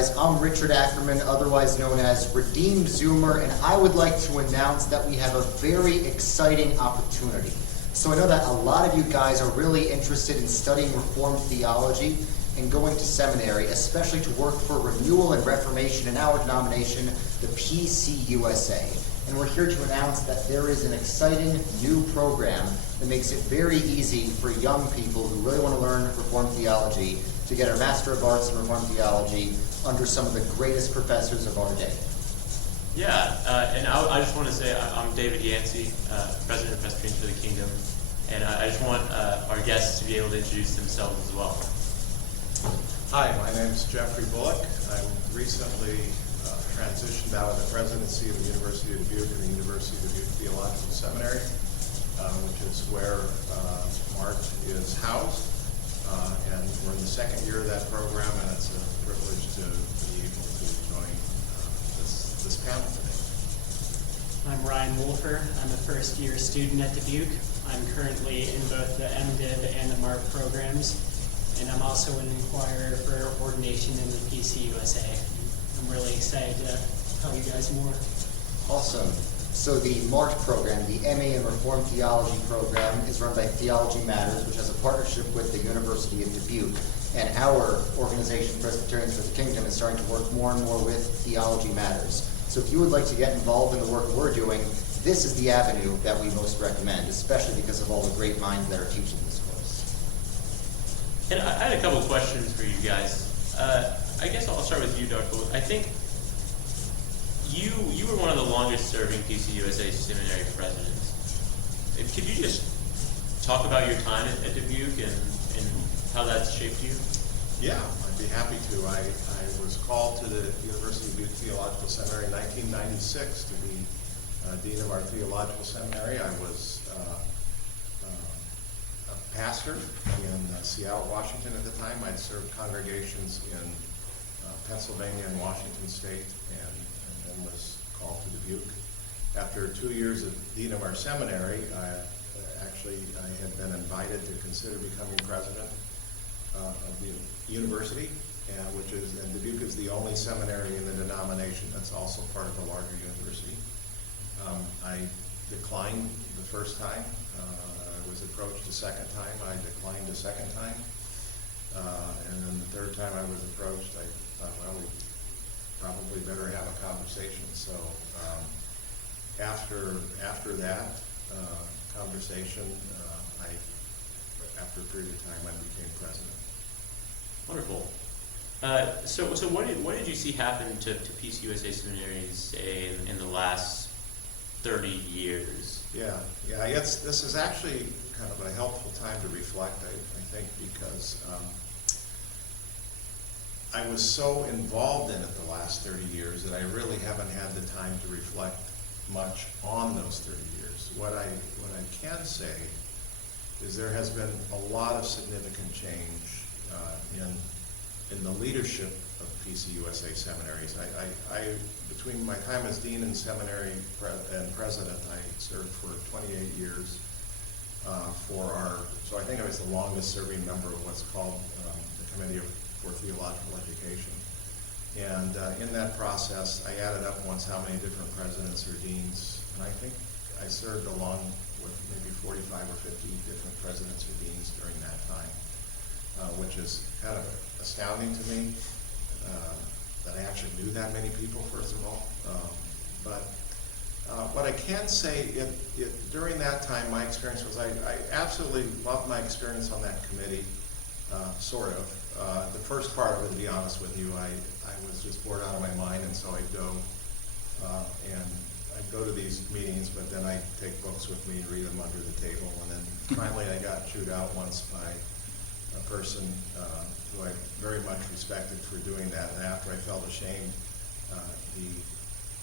guys. I'm Richard Ackerman, otherwise known as Redeemed Zoomer, and I would like to announce that we have a very exciting opportunity. So I know that a lot of you guys are really interested in studying Reformed theology and going to seminary, especially to work for renewal and reformation in our denomination, the PCUSA. And we're here to announce that there is an exciting new program that makes it very easy for young people who really want to learn Reformed theology to get a Master of Arts in Reformed theology under some of the greatest professors of our day. Yeah, and I just want to say I'm David Yancey, President of Presbyterians for the Kingdom, and I just want our guests to be able to introduce themselves as well. Hi, my name is Jeffery Bullock. I recently transitioned out of the presidency of the University of Dubuque and the University of Dubuque Theological Seminary, which is where Mart is housed. And we're in the second year of that program, and it's a privilege to be able to join this panel today. I'm Ryan Wolfer. I'm a first-year student at Dubuque. I'm currently in both the MDiv and the MARC programs, and I'm also an inquirer for ordination in the PCUSA. I'm really excited to tell you guys more. Awesome. So the MART program, the MA in Reformed Theology program, is run by Theology Matters, which has a partnership with the University of Dubuque. And our organization, Presbyterians for the Kingdom, is starting to work more and more with Theology Matters. So if you would like to get involved in the work we're doing, this is the avenue that we most recommend, especially because of all the great minds that are teaching this course. And I had a couple of questions for you guys. I guess I'll start with you, Dr. Bullock. I think you were one of the longest-serving PCUSA seminary presidents. Could you just talk about your time at Dubuque and how that's shaped you? Yeah, I'd be happy to. I was called to the University of Dubuque Theological Seminary in 1996 to be Dean of our Theological Seminary. I was a pastor in Seattle, Washington at the time. I'd served congregations in Pennsylvania and Washington State, and then was called to Dubuque. After 2 years of Dean of our seminary, I had been invited to consider becoming president of the university, and Dubuque is the only seminary in the denomination that's also part of a larger university. I declined the first time. I was approached a second time. I declined a second time. And then the third time I was approached, I thought, well, we probably better have a conversation. So after that conversation, after a period of time, I became president. Wonderful. So what did you see happen to PCUSA seminaries, say, in the last 30 years? Yeah. This is actually kind of a helpful time to reflect, I think, because I was so involved in it the last 30 years that I really haven't had the time to reflect much on those 30 years. What I can say is there has been a lot of significant change in the leadership of PCUSA seminaries. I between my time as dean and seminary and president, I served for 28 years so I think I was the longest serving member of what's called the Committee for Theological Education. And in that process, I added up once how many different presidents or deans, and I think I served along with maybe 45 or 50 different presidents or deans during that time, which is kind of astounding to me that I actually knew that many people, first of all. But what I can say, during that time, my experience was I absolutely loved my experience on that committee, sort of. The first part of it, to be honest with you, I was just bored out of my mind, and so I'd go to these meetings, but then I'd take books with me and read them under the table, and then finally I got chewed out once by a person who I very much respected for doing that, and after I felt ashamed, he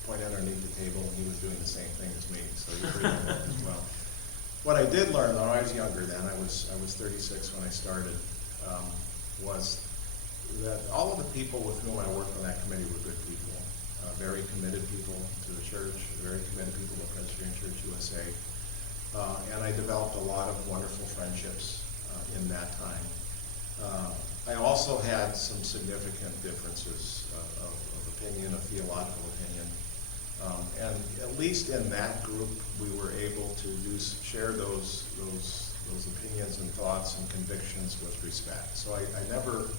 pointed underneath the table, and he was doing the same thing as me, so he was reading them as well. What I did learn, though, I was younger then, I was 36 when I started, was that all of the people with whom I worked on that committee were good people, very committed people to the church, very committed people to Presbyterian Church USA, and I developed a lot of wonderful friendships in that time. I also had some significant differences of opinion, of theological opinion. And at least in that group, we were able to share those opinions and thoughts and convictions with respect. So I never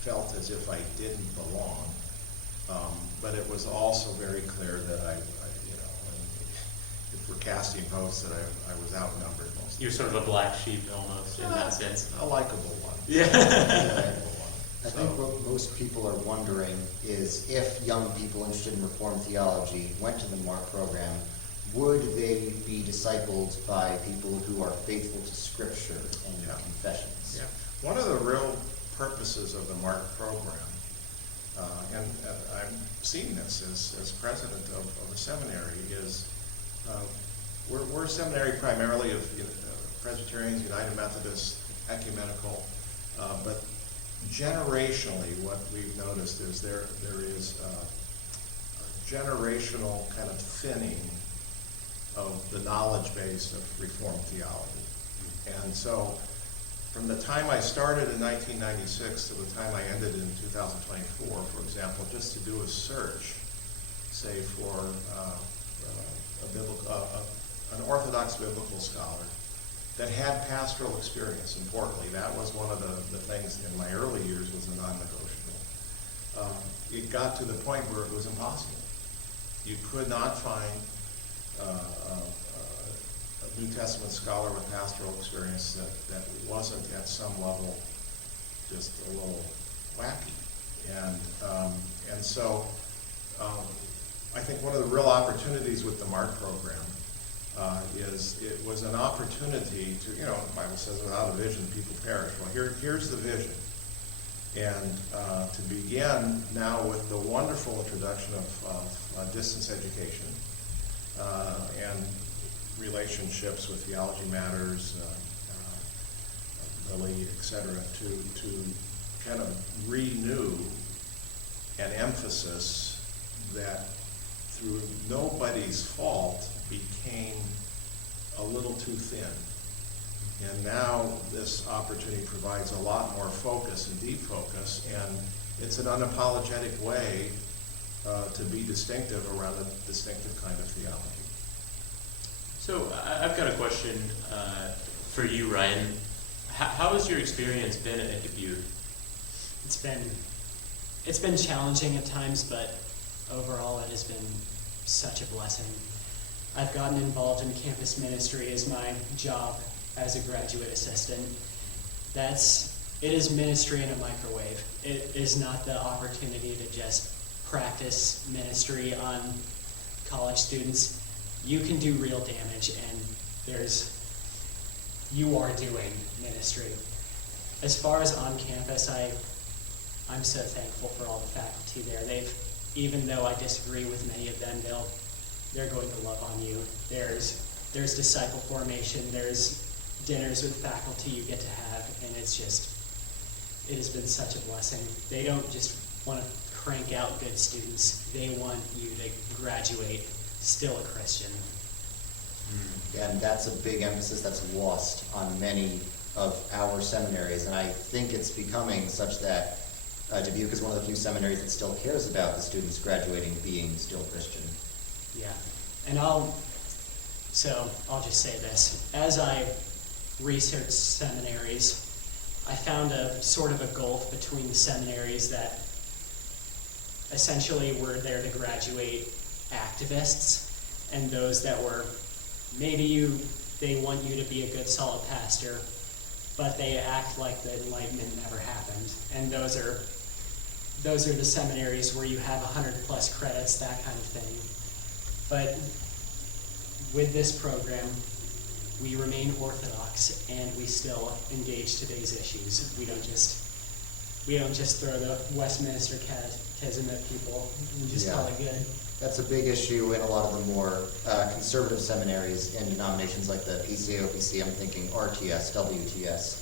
felt as if I didn't belong, but it was also very clear that I if we're casting votes, that I was outnumbered most. You're sort of a black sheep almost in that sense. A likable one. Yeah. A likable one. I think what most people are wondering is if young people interested in Reformed theology went to the MARC program, would they be discipled by people who are faithful to Scripture and confessions? Yeah. One of the real purposes of the MARC program, and I've seen this as president of a seminary, is we're a seminary primarily of Presbyterians, United Methodists, ecumenical, but generationally what we've noticed is there is a generational kind of thinning of the knowledge base of Reformed theology. And so from the time I started in 1996 to the time I ended in 2024, for example, just to do a search, say for an Orthodox biblical scholar that had pastoral experience, importantly. That was one of the things in my early years was a non-negotiable. It got to the point where it was impossible. You could not find a New Testament scholar with pastoral experience that wasn't at some level just a little wacky. And so I think one of the real opportunities with the MARC program is it was an opportunity to, the Bible says without a vision people perish. Well, here's the vision. And to begin now with the wonderful introduction of distance education and relationships with Theology Matters, Lily, etc., to kind of renew an emphasis that through nobody's fault became a little too thin. And now this opportunity provides a lot more focus and deep focus, and it's an unapologetic way to be distinctive around a distinctive kind of theology. So I've got a question for you, Ryan. How has your experience been at Dubuque? It's been challenging at times, but overall it has been such a blessing. I've gotten involved in campus ministry as my job as a graduate assistant. It is ministry in a microwave. It is not the opportunity to just practice ministry on college students. You can do real damage, and you are doing ministry. As far as on campus, I'm so thankful for all the faculty there. Even though I disagree with many of them, they're going to love on you. There's disciple formation, there's dinners with faculty you get to have, and it has been such a blessing. They don't just want to crank out good students, they want you to graduate still a Christian. And that's a big emphasis that's lost on many of our seminaries, and I think it's becoming such that Dubuque is one of the few seminaries that still cares about the students graduating being still Christian. Yeah, and I'll just say this. As I researched seminaries, I found a sort of a gulf between the seminaries that essentially were there to graduate activists and those that were they want you to be a good solid pastor, but they act like the Enlightenment never happened. And those are the seminaries where you have 100+ credits, that kind of thing. But with this program, we remain orthodox and we still engage today's issues. We don't just throw the Westminster Catechism at people and just call it good. That's a big issue in a lot of the more conservative seminaries and denominations like the PCUSA, I'm thinking RTS, WTS.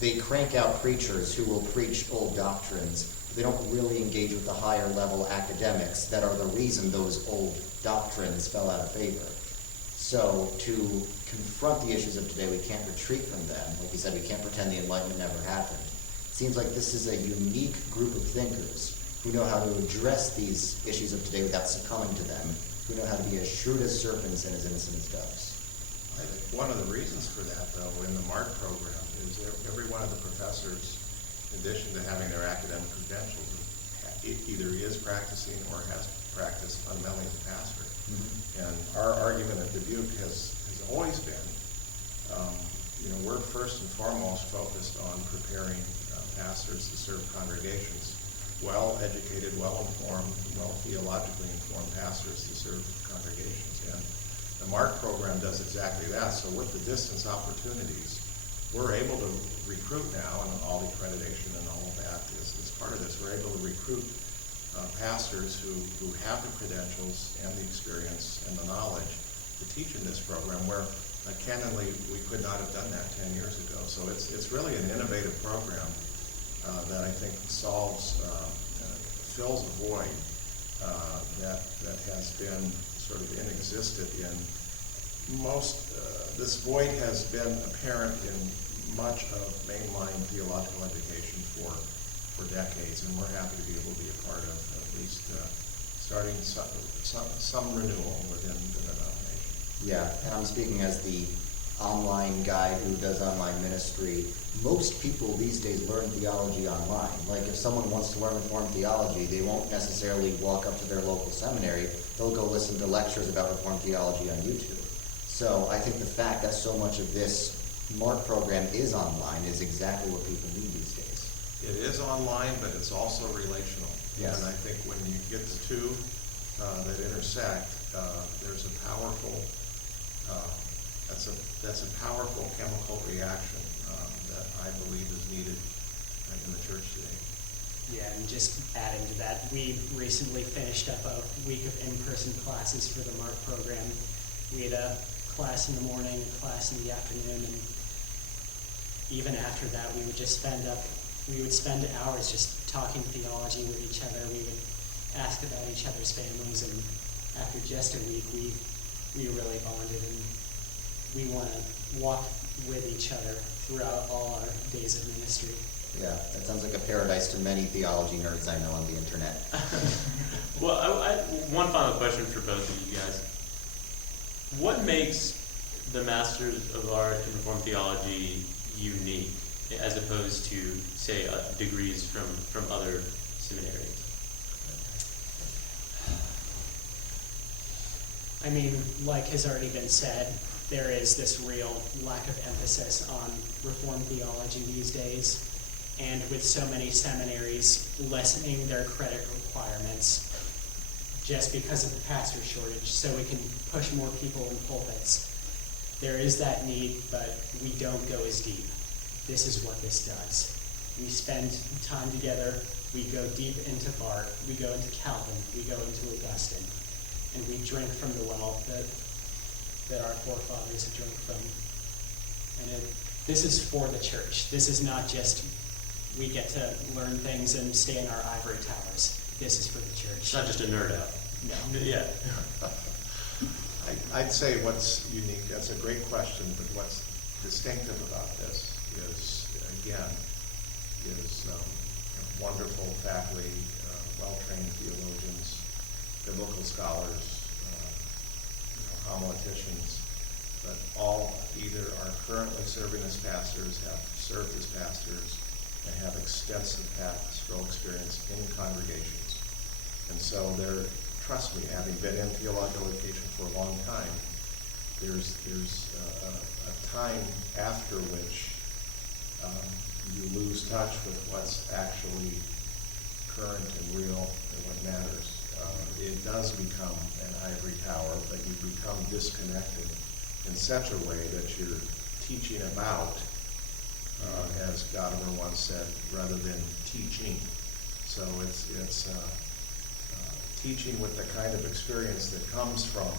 They crank out preachers who will preach old doctrines. They don't really engage with the higher level academics that are the reason those old doctrines fell out of favor. So to confront the issues of today, we can't retreat from them. Like you said, we can't pretend the Enlightenment never happened. Seems like this is a unique group of thinkers who know how to address these issues of today without succumbing to them, who know how to be as shrewd as serpents and as innocent as doves. I think one of the reasons for that, though, in the MARC program is every one of the professors, in addition to having their academic credentials, either is practicing or has practiced fundamentally as a pastor. And our argument at Dubuque has always been, we're first and foremost focused on preparing pastors to serve congregations, well-educated, well-informed, well-theologically informed pastors to serve congregations. And the MARC program does exactly that. So with the distance opportunities, we're able to recruit now, and all the accreditation and all of that is part of this. We're able to recruit pastors who have the credentials and the experience and the knowledge to teach in this program, where candidly we could not have done that 10 years ago. So it's really an innovative program that I think fills a void that has been sort of inexistent in most. This void has been apparent in much of mainline theological education for decades, and we're happy to be able to be a part of at least starting some renewal within the denomination. Yeah, and I'm speaking as the online guy who does online ministry. Most people these days learn theology online. Like if someone wants to learn Reformed theology, they won't necessarily walk up to their local seminary. They'll go listen to lectures about Reformed theology on YouTube. So I think the fact that so much of this MARC program is online is exactly what people need these days. It is online, but it's also relational. Yes. And I think when you get the two that intersect, there's a powerful, that's a powerful chemical reaction that I believe is needed in the church today. Yeah, and just adding to that, we recently finished up a week of in-person classes for the MARC program. We had a class in the morning, a class in the afternoon, and even after that, we would spend hours just talking theology with each other. We would ask about each other's families, and after just a week, we really bonded, and we want to walk with each other throughout all our days of ministry. Yeah, that sounds like a paradise to many theology nerds I know on the internet. Well, one final question for both of you guys. What makes the Masters of Art in Reformed Theology unique, as opposed to, say, degrees from other seminaries? I mean, like has already been said, there is this real lack of emphasis on Reformed theology these days, and with so many seminaries lessening their credit requirements just because of the pastor shortage, so we can push more people in pulpits. There is that need, but we don't go as deep. This is what this does. We spend time together, we go deep into Barth, we go into Calvin, we go into Augustine, and we drink from the well that our forefathers have drank from. And this is for the church. This is not just we get to learn things and stay in our ivory towers. This is for the church. It's not just a nerd out. No. Yeah. I'd say what's unique, that's a great question, but what's distinctive about this is wonderful faculty, well-trained theologians, biblical scholars, homiletics, but all either are currently serving as pastors, have served as pastors, and have extensive pastoral experience in congregations. And so trust me, having been in theological education for a long time, there's a time after which you lose touch with what's actually current and real and what matters. It does become an ivory tower, but you become disconnected in such a way that you're teaching about, as Gadamer once said, rather than teaching. So it's teaching with the kind of experience that comes from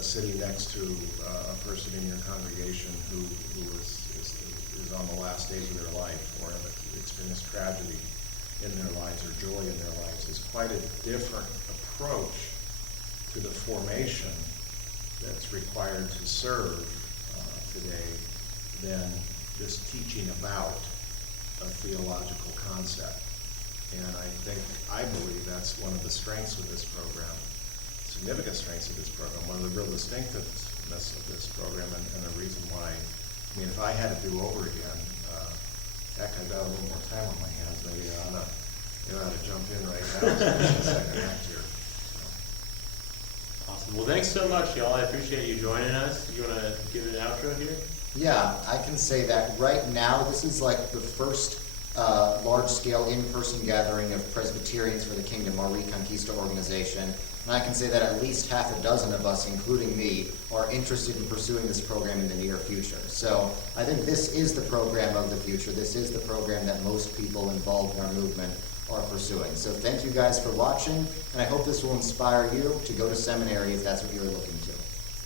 sitting next to a person in your congregation who is on the last days of their life or have experienced tragedy in their lives or joy in their lives is quite a different approach to the formation that's required to serve today than just teaching about a theological concept. And I believe that's one of the strengths of this program, significant strengths of this program, one of the real distinctiveness of this program, and a reason why, I mean, if I had to do over again, heck, I've got a little more time on my hands, maybe I ought to jump in right now, especially the second act here. Awesome. Well, thanks so much, y'all. I appreciate you joining us. You want to give it an outro here? Yeah, I can say that right now, this is like the first large-scale in-person gathering of Presbyterians for the Kingdom, our Reconquista organization. And I can say that at least half a dozen of us, including me, are interested in pursuing this program in the near future. So I think this is the program of the future. This is the program that most people involved in our movement are pursuing. So thank you guys for watching, and I hope this will inspire you to go to seminary if that's what you're looking to.